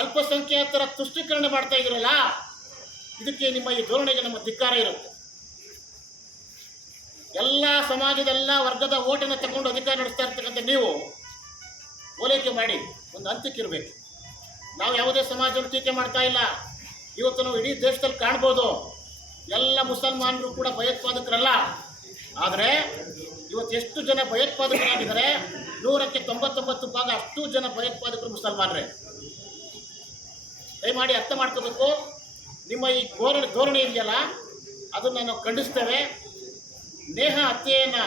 ಅಲ್ಪಸಂಖ್ಯಾತರ ತುಷ್ಟೀಕರಣ ಮಾಡ್ತಾ ಇದ್ರಲ್ಲ ಇದಕ್ಕೆ ನಿಮ್ಮ ಈ ಧೋರಣೆಗೆ ನಮ್ಮ ಧಿಕ್ಕಾರ ಇರುತ್ತೆ. ಎಲ್ಲ ಸಮಾಜದ ಎಲ್ಲ ವರ್ಗದ ಓಟನ್ನು ತಗೊಂಡು ಅಧಿಕಾರ ನಡೆಸ್ತಾ ಇರ್ತಕ್ಕಂಥ ನೀವು ಓಲೈಕೆ ಮಾಡಿ, ಒಂದು ಅಂತ್ಯಕ್ಕಿರಬೇಕು ನಾವು ಯಾವುದೇ ಸಮಾಜವನ್ನು ಟೀಕೆ ಮಾಡ್ತಾ ಇಲ್ಲ. ಇವತ್ತು ನಾವು ಇಡೀ ದೇಶದಲ್ಲಿ ಕಾಣ್ಬೋದು. ಎಲ್ಲ ಮುಸಲ್ಮಾನರು ಕೂಡ ಭಯೋತ್ಪಾದಕರಲ್ಲ. ಆದರೆ ಇವತ್ತು ಎಷ್ಟು ಜನ ಭಯೋತ್ಪಾದಕರಾಗಿದ್ದಾರೆ? ನೂರಕ್ಕೆ ತೊಂಬತ್ತೊಂಬತ್ತು ಭಾಗ ಅಷ್ಟು ಜನ ಭಯೋತ್ಪಾದಕರು ಮುಸಲ್ಮಾನರೇ. ದಯಮಾಡಿ ಅರ್ಥ ಮಾಡ್ಕೋಬೇಕು. ನಿಮ್ಮ ಈ ಧೋರಣೆ ಧೋರಣೆ ಇದೆಯಲ್ಲ? ಅದನ್ನು ನಾವು ಖಂಡಿಸ್ತೇವೆ. ನೇಹ ಹತ್ಯೆಯನ್ನು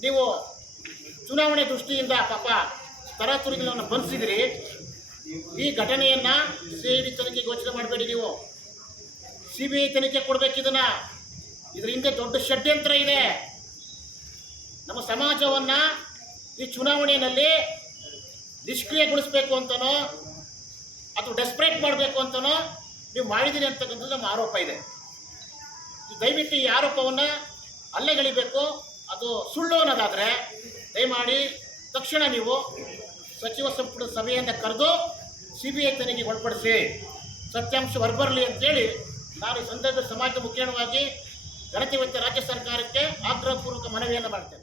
ನೀವು ಚುನಾವಣೆ ದೃಷ್ಟಿಯಿಂದ ಪಾಪ ತರಾತುರಿಗಳನ್ನು ಬಂಧಿಸಿದಿರಿ. ಈ ಘಟನೆಯನ್ನು ಸಿ ಡಿ ತನಿಖೆ ಘೋಷಣೆ ಮಾಡಬೇಡಿ ನೀವು. ಸಿ ಬಿ ಐ ತನಿಖೆ ಕೊಡ್ಬೇಕು ಇದನ್ನ. ಇದ್ರ ಹಿಂದೆ ದೊಡ್ಡ ಷಡ್ಯಂತ್ರ ಇದೆ. ನಮ್ಮ ಸಮಾಜವನ್ನು ಈ ಚುನಾವಣೆಯಲ್ಲಿ ನಿಷ್ಕ್ರಿಯಗೊಳಿಸಬೇಕು ಅಂತನೋ, ಅಥವಾ ಡೆಸ್ಪರೇಟ್ ಮಾಡಬೇಕು ಅಂತನೋ ನೀವು ಮಾಡಿದ್ದೀರಿ ಅಂತಕ್ಕಂಥದ್ದು ನಮ್ಮ ಆರೋಪ ಇದೆ. ದಯವಿಟ್ಟು ಈ ಆರೋಪವನ್ನು ಅಲ್ಲೆಗಳಿಬೇಕು ಅದು ಸುಳ್ಳು ಅನ್ನೋದಾದರೆ ದಯಮಾಡಿ ತಕ್ಷಣ ನೀವು ಸಚಿವ ಸಂಪುಟ ಸಭೆಯನ್ನು ಕರೆದು ಸಿ ಬಿ ಐ ತನಿಖೆಗೆ ಒಳಪಡಿಸಿ ಸತ್ಯಾಂಶ ಹೊರಬರಲಿ ಅಂತೇಳಿ ನಾನು ಈ ಸಂದರ್ಭ ಸಮಾಜ ಮುಖೇಣವಾಗಿ ಗಣತಿ ವೆಚ್ಚ ರಾಜ್ಯ ಸರ್ಕಾರಕ್ಕೆ ಆಗ್ರಹಪೂರ್ವಕ ಮನವಿಯನ್ನು ಮಾಡ್ತೇನೆ.